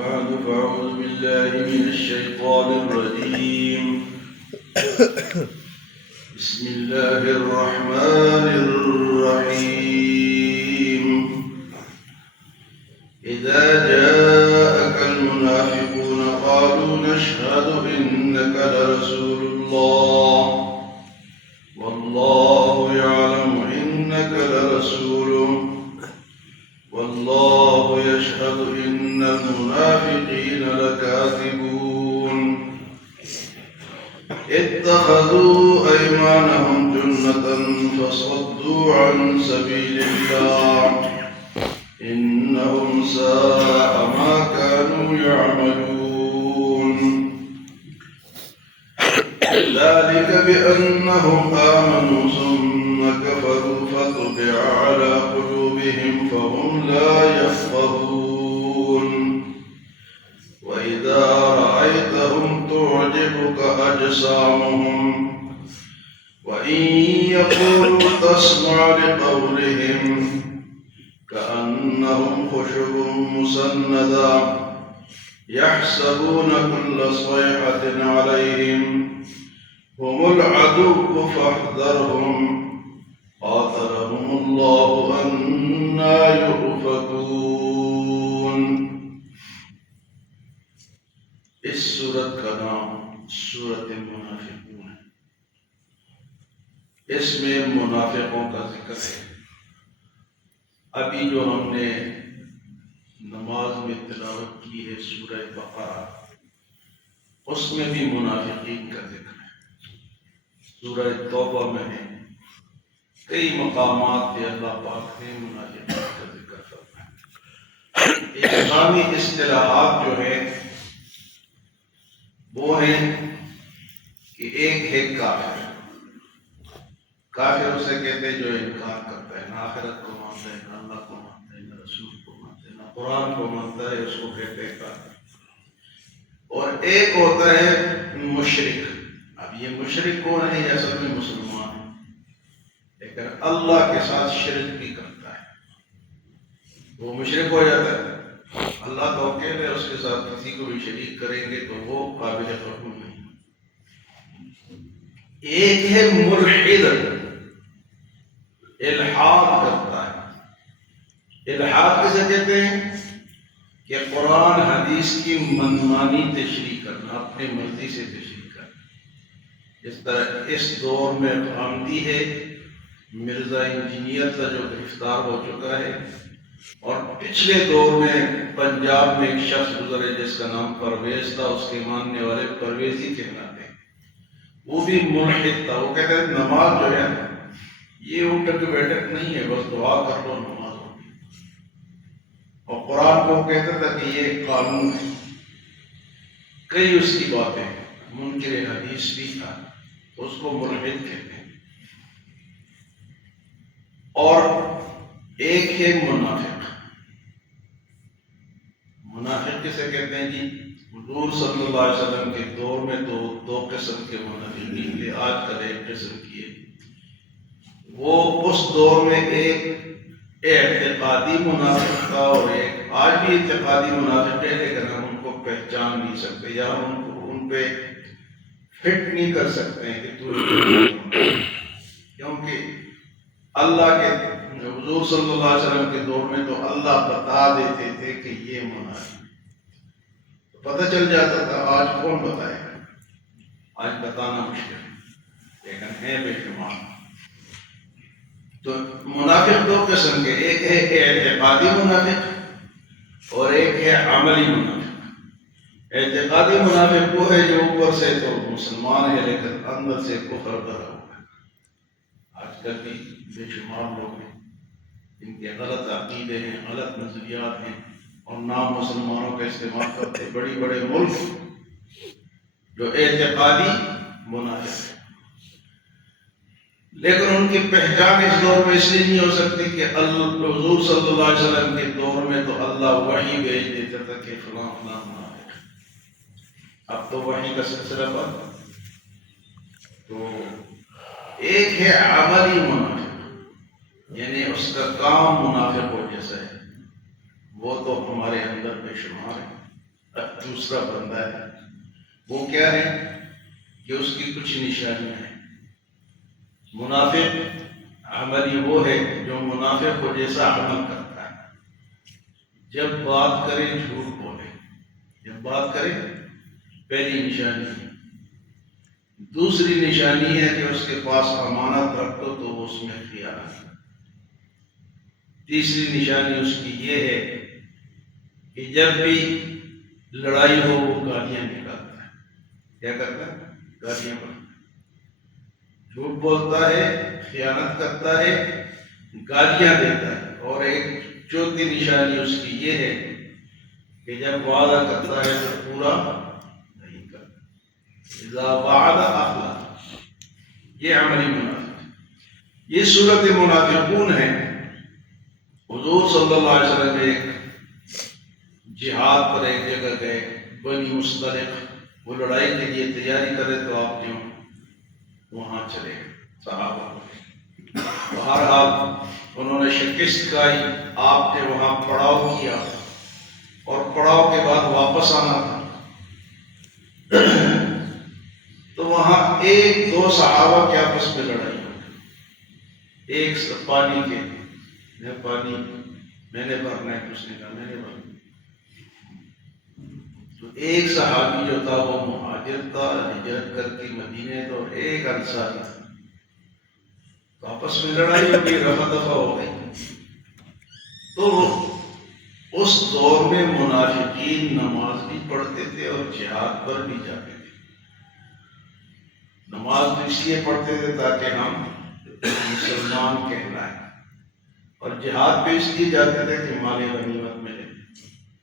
بعد فأعوذ بالله من الشيطان الرجيم. بسم الله الرحمن الرحيم. إذا جاءك المنافقون قالوا نشهد إنك لرسول الله والله يعلم إنك لرسوله والله يشهد إن المنافقين لكاذبون. اتخذوا أيمانهم جنة فصدوا عن سبيل الله إنهم ساء ما كانوا يعملون. ذلك بأنهم آمنوا ثم كفروا فطبع على قلوبهم فهم لا يفقهون. وإذا رأيتهم تعجبك أجسامهم وإن يقولوا تسمع لقولهم كأنهم خشب مسندة يحسبون كل صيحة عليهم هم العدو فاحذرهم قاتلهم الله أنى يؤفكون. اس سورت کا نام سورت المنافقون ہے. اس میں منافقوں کا ذکر ہے. ابھی جو ہم نے نماز میں تلاوت کی ہے سورہ بقرہ، اس میں بھی منافقین کا ذکر ہے. سورہ توبہ میں ہے، کئی مقامات پہ اللہ پاک نے منافقین کا ذکر فرمایا. اسلامی اصطلاحات جو ہے وہ ہیں کہ ایک ہے کافر. کافر اسے کہتے ہیں جو انکار کرتا ہے، نہ آخرت کو مانتا ہے، نہ اللہ کو مانتا ہے، نہ رسول کو مانتا ہے، نہ قرآن کو مانتا ہے، اس کو کہتے ہیں کافر. اور ایک ہوتا ہے مشرک. اب یہ مشرک کون ہے؟ یہ اصل میں مسلمان ہے لیکن اللہ کے ساتھ شرک بھی کرتا ہے، وہ مشرک ہو جاتا ہے. اللہ تو اکیلے ہے، اس کے ساتھ کسی کو بھی شریک کریں گے تو وہ قابل قبول نہیں. ایک ہے ملحد، الحاد کرتا ہے. الحاد کسے کہتے ہیں؟ کہ قرآن حدیث کی منمانی تشریح کرنا، اپنی مرضی سے تشریح کرنا. اس طرح اس دور میں غامدی ہے، مرزا انجینئر کا جو گرفتار ہو چکا ہے، اور پچھلے دور میں پنجاب میں ایک شخص گزرے جس کا نام پرویز تھا، اس کے ماننے والے پرویزی کہلاتے ہیں. وہ بھی ملحد تھا. وہ کہتے ہیں نماز جو ہے یہ اٹھک بیٹھک نہیں ہے، بس دعا کر لو نماز ہوگی. اور قرآن کو کہتا تھا کہ یہ قانون ہے. کئی اس کی باتیں ہیں. منکر حدیث بھی تھا، اس کو ملحد کہتے ہیں. اور ایک ہے منافق. منافق کسے کہتے ہیں جی؟ حضور صلی اللہ علیہ وسلم کے دور میں تو دو قسم کے منافقین تھے، آج کل ایک قسم کی ہے. وہ اس دور میں ایک اعتقادی منافق تھا اور ایک آج بھی اعتقادی منافق ہے، لیکن ہم ان کو پہچان نہیں سکتے یا ہم ان پہ فٹ نہیں کر سکتے ہیں کہ تو کیونکہ اللہ کے حضور صلی اللہ علیہ وسلم کے دور میں تو اللہ بتا دیتے تھے کہ یہ منافق، تو پتہ چل جاتا تھا. آج کون بتائے گا؟ آج بتانا مشکل ہے، لیکن ہے بے شمار. تو منافق دو قسم کے، ایک ہے اعتقادی منافق اور ایک ہے عملی منافق. اعتقادی منافق وہ ہے جو اوپر سے تو مسلمان ہے لیکن اندر سے کفر بھرا ہوا ہے. آج کل بھی بے شمار لوگ ہیں ان کے غلط عقیدے ہیں، غلط نظریات ہیں اور نام مسلمانوں کا استعمال کرتے. بڑی بڑے ملک جو اعتقادی منافق ہیں، لیکن ان کی پہچان اس دور میں اس لیے نہیں ہو سکتی کہ حضور صلی اللہ علیہ وسلم کے دور میں تو اللہ وحی بھیج دیتا تھا کہ فلاں فلاں منافق. اب تو وحی کا سلسلہ بند. تو ایک ہے عملی منافق، یعنی اس کا کام منافق ہو جیسا ہے، وہ تو ہمارے اندر بے شمار ہے. دوسرا بندہ ہے، وہ کیا ہے کہ اس کی کچھ نشانیاں ہیں۔ منافق عملی وہ ہے جو منافق کو جیسا عمل کرتا ہے، جب بات کرے جھوٹ بولے، جب بات کرے، پہلی نشانی ہے۔ دوسری نشانی ہے کہ اس کے پاس امانت رکھو تو وہ اس میں خیانت۔ تیسری نشانی اس کی یہ ہے کہ جب بھی لڑائی ہو وہ گالیاں نکالتا ہے۔ کیا کرتا ہے؟ گالیاں بولتا ہے، جھوٹ بولتا ہے، خیانت کرتا ہے، گالیاں دیتا ہے۔ اور ایک چوتھی نشانی اس کی یہ ہے کہ جب وعدہ کرتا ہے تو پورا نہیں کرتا، اذا وعد اخلف۔ یہ عملی منافق، یہ صورت منافقون ہے۔ حضور صلی اللہ علیہ وسلم ایک جہاد پر ایک جگہ گئے، بنی مصطلق، وہ لڑائی کے لیے تیاری کرے تو آپ کیوں وہاں چلے گئے صحابہ۔ بہرحال انہوں نے شکست کھائی، آپ نے وہاں پڑاؤ کیا، اور پڑاؤ کے بعد واپس آنا تھا۔ تو وہاں ایک دو صحابہ کے آپس میں لڑائی ہو گئی، ایک پانی کے، پانی میں نے بھرنا ہے، اس نے کہا میں نے بھرنا۔ تو ایک صحابی جو تھا وہ مہاجر تھا، ہجرت کر کے مدینے، تو ایک انصاری تھا، تو آپس میں لڑائی ہو گئی، رفع دفع ہو گئی۔ تو اس دور میں منافقین نماز بھی پڑھتے تھے اور جہاد پر بھی جاتے تھے۔ نماز تو اس لیے پڑھتے تھے تاکہ ہم مسلمان کہلائیں، اور جہاد پہ اس لیے جاتے تھے کہ مال غنیمت ملے،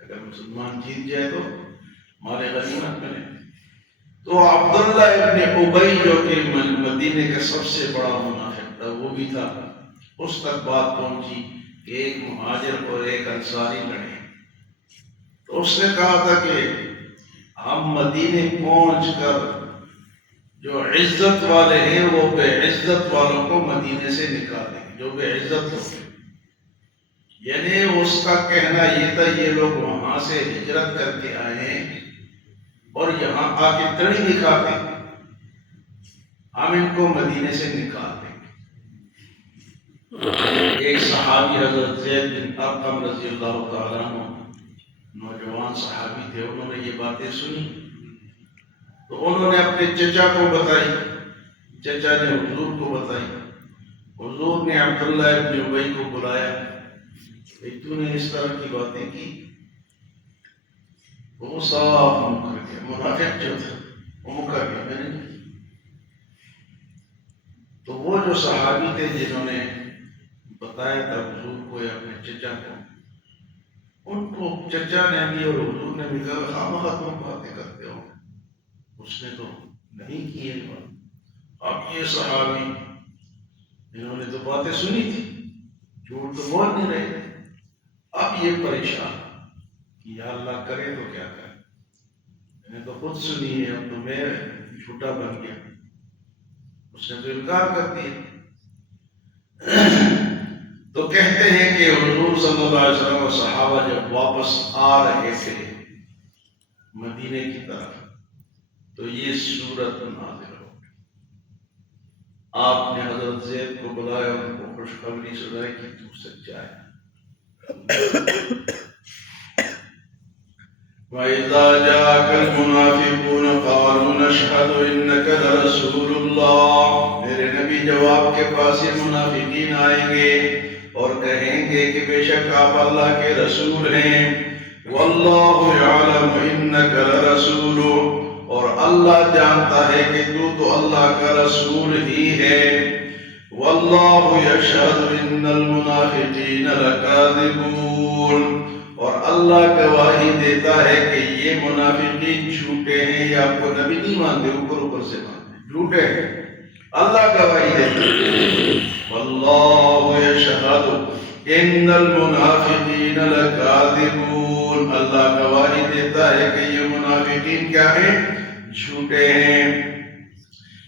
اگر مسلمان جیت جائے تو مال غنیمت ملے۔ تو عبداللہ ابن ابی جو کہ مدینے کا سب سے بڑا منافق تھا، وہ بھی تھا، اس تک بات پہنچی کہ ایک مہاجر اور ایک انصاری لڑے۔ تو اس نے کہا تھا کہ ہم مدینے پہنچ کر جو عزت والے ہیں وہ بے عزت والوں کو مدینے سے نکال دیں گے، جو بے عزت ہوتے۔ یعنی اس کا کہنا یہ تھا یہ لوگ وہاں سے ہجرت کر کے آئے ہیں اور یہاں آ کے تڑی دکھاتے ہیں، ہم ان کو مدینے سے نکال دیں گے۔ ایک صحابی حضرت زید بن ارقم رضی اللہ تعالیٰ عنہ، نوجوان صحابی تھے، انہوں نے یہ باتیں سنی تو انہوں نے اپنے چچا کو بتائی، چچا نے حضور کو بتائی۔ حضور نے عبداللہ ابن ابی کو بلایا، تو نے اس طرح کی باتیں کی؟ وہ صاف مکر گیا، منافق جو تھا وہ مکر گیا، میں نے نہیں۔ تو وہ جو صحابی تھے جنہوں نے بتایا تھا حضور کو یا اپنے چچا کو، ان کو چچا نے بھی اور حضور نے بھی کہا خامخواہ تم باتیں کرتے ہو، اس نے تو نہیں کی یہ بات۔ اب یہ صحابی انہوں نے تو باتیں سنی تھی، جھوٹ تو بول نہیں رہے تھے، اب یہ پریشان کہ یا اللہ کرے تو کیا کرے، میں نے تو خود سنی ہے، اب تو میں جھوٹا بن گیا۔ اس نے تو انکار کر دیا۔ تو کہتے ہیں کہ حضور صلی اللہ علیہ وسلم اور صحابہ جب واپس آ رہے تھے مدینے کی طرف تو یہ صورت نازل ہو گئی۔ آپ نے حضرت زید کو بلایا، ان کو خوشخبری سنائی کہ تو سچا ہے۔ وَإِذَا جَاءَكَ الْمُنَافِقُونَ قَالُوا نَشْهَدُ إِنَّكَ لَرَسُولُ اللَّهِ، میرے نبی جواب کے پاس یہ منافقین آئیں گے اور کہیں گے کہ بے شک آپ اللہ کے رسول ہیں، وَاللَّهُ يَعْلَمُ إِنَّكَ لَرَسُولُهُ، اور اللہ جانتا ہے کہ تو اللہ کا رسول ہی ہے، وَاللَّهُ يَشْهَدُ إِنَّ الْمُنَافِقِينَ لَكَاذِبُونَ، اور اللہ گواہی دیتا ہے کہ یہ منافقین جھوٹے ہیں۔ یہ آپ کو نبی نہیں مانتے، اوپر سے مانتے، جھوٹے ہیں، اللہ گواہی دیتا ہے۔ واللہ یشہد ان المنافقین لکاذبون، اللہ گواہی دیتا ہے کہ یہ منافقین کیا ہیں؟ جھوٹے ہیں۔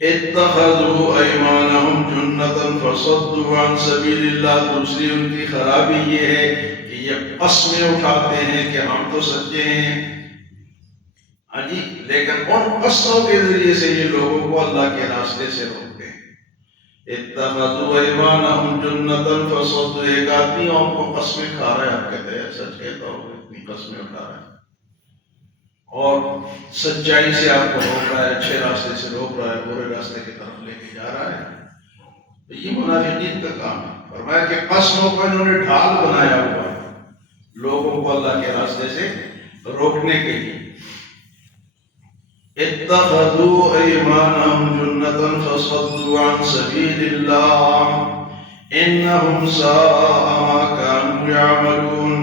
اتخذوا ایمانہم جنتا فصدوا عن سبیل اللہ، دوسری ان کی خرابی یہ ہے کہ یہ قسمیں اٹھاتے ہیں کہ ہم تو سچے ہیں، ہاں جی، لیکن ان قصوں کے ذریعے سے یہ لوگوں کو اللہ کے راستے سے روکتے ہیں۔ اتخذوا ایمانہم جنتا فصدوا، ایک آدمی اور کو قسمیں کھا رہا ہے، آپ کہتے ہیں سچ کہتا ہوں اتنی قسمیں اٹھا رہا ہے اور سچائی سے آپ کو روک رہا ہے، اچھے راستے سے روک رہا ہے، برے راستے کی طرف لے کے جا رہا ہے، تو یہ منافقین کا کام ہے۔ فرمایا کہ قسموں کو انہوں نے ڈھال بنایا ہوا ہے لوگوں کو اللہ کے راستے سے روکنے کے لیے۔ اتخذوا ایمانہم جنتا فصدوا عن سبیل اللہ انہم ساء ما کانوا یعملون،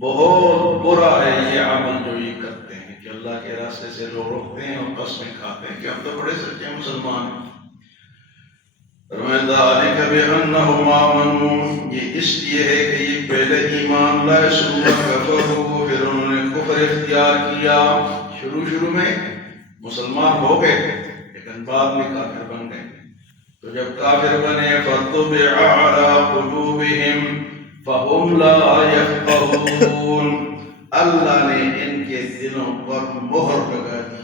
بہت برا ہے یہ عمل جو یہ کرتے ہیں کہ اللہ کے راستے سے لوگ روکتے ہیں اور قسمیں کھاتے ہیں کہ ہم تو بڑے سچے مسلمان ہیں۔ ذالک بأنہم آمنوا، یہ اس لیے ہے کہ یہ پہلے ایمان لائے ثم کفروا، پھر انہوں نے کفر اختیار کیا۔ شروع میں مسلمان ہو گئے لیکن بعد میں کافر بن گئے، تو جب کافر بنے فطبع علی قلوبہم فہم لا یفقہون، اللہ نے ان کے دلوں پر مہر لگا دی۔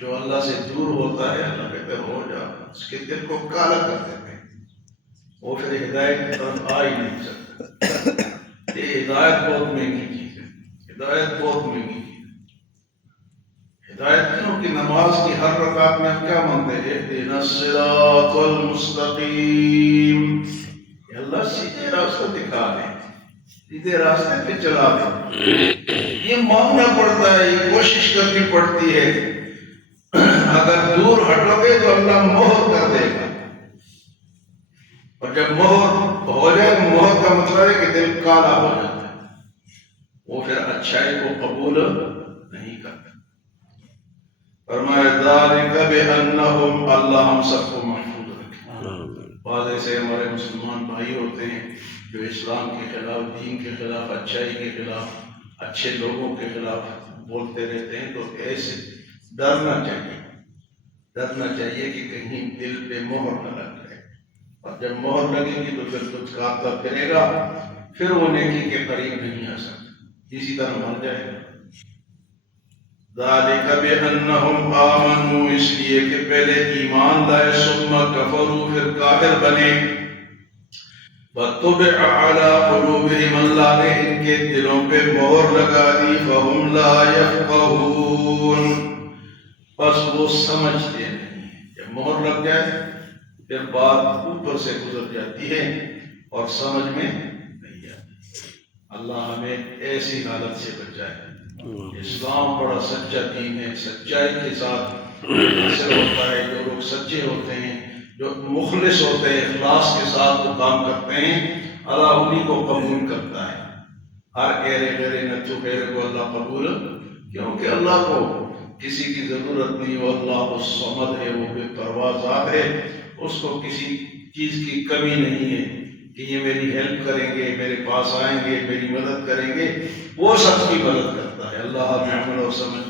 جو اللہ سے دور ہوتا ہے اللہ کہتے ہو جا، اس کے دل کو کالا کر دیتے ہیں، وہ پھر ہدایت کی طرف آ ہی نہیں سکتا۔ یہ ہدایت بہت مہنگی چیز ہے، ہدایت بہت مہنگی چیز ہے۔ ہدایت کیوں کہ نماز کی ہر رکعت میں ہم کیا مانگتے ہیں؟ اہدنا الصراط المستقیم، کہ اللہ سیدھے راستہ دکھا دے، سیدھے راستے پہ چلا دے۔ یہ مانگنا پڑتا ہے، یہ کوشش کرنی پڑتی ہے۔ اگر دور ہٹو گے تو اللہ مہر کر دے گا، اور جب مہر ہو جائے، مہر کا مطلب ہے کہ دل کالا ہو جاتا ہے، وہ پھر اچھائی کو قبول نہیں کرتا۔ فرمایا ذالک بأنہم، اللہ ہم سب کو محفوظ رکھے۔ بعض ایسے ہمارے مسلمان بھائی ہوتے ہیں جو اسلام کے خلاف، دین کے خلاف، اچھائی کے خلاف، اچھے لوگوں کے خلاف بولتے رہتے ہیں، تو ایسے ڈرنا چاہیے کہ کہیں دل پہ مہر نہ لگ جائے، اور جب مہر لگے گی تو پھر کچھ کاتا پھرے گا، پھر وہ نیکی کے قریب نہیں آ سکتا، اسی طرح مر جائے گا۔ ذالک بأنہم آمنوا، اس لیے کہ پہلے ایمان لائے، ثم کفروا، پھر کافر بنے، وطبع علی قلوبہم، اللہ نے ان کے دلوں پہ مہر لگا دی، فہم لا یفقہون، بس وہ سمجھتے نہیں۔ جب مہر لگ جائے پھر بات اوپر سے گزر جاتی ہے اور سمجھ میں نہیں آتی۔ اللہ ہمیں ایسی حالت سے بچائے۔ اسلام بڑا سچا دین ہے، سچائی کے ساتھ حاصل ہوتا ہے۔ جو لوگ سچے ہوتے ہیں، جو مخلص ہوتے ہیں، اخلاص کے ساتھ وہ کام کرتے ہیں، اللہ انہیں کو قبول کرتا ہے۔ ہر ایرے نتھو پھیرے کو اللہ قبول، کیونکہ اللہ کو کسی کی ضرورت نہیں، وہ اللہ الصمد ہے، وہ بے پرواہ ذات ہے، اس کو کسی چیز کی کمی نہیں ہے کہ یہ میری ہیلپ کریں گے، میرے پاس آئیں گے، میری مدد کریں گے۔ وہ سب کی مدد کرتا ہے۔ اللہ ہمیں عمل اور سمجھ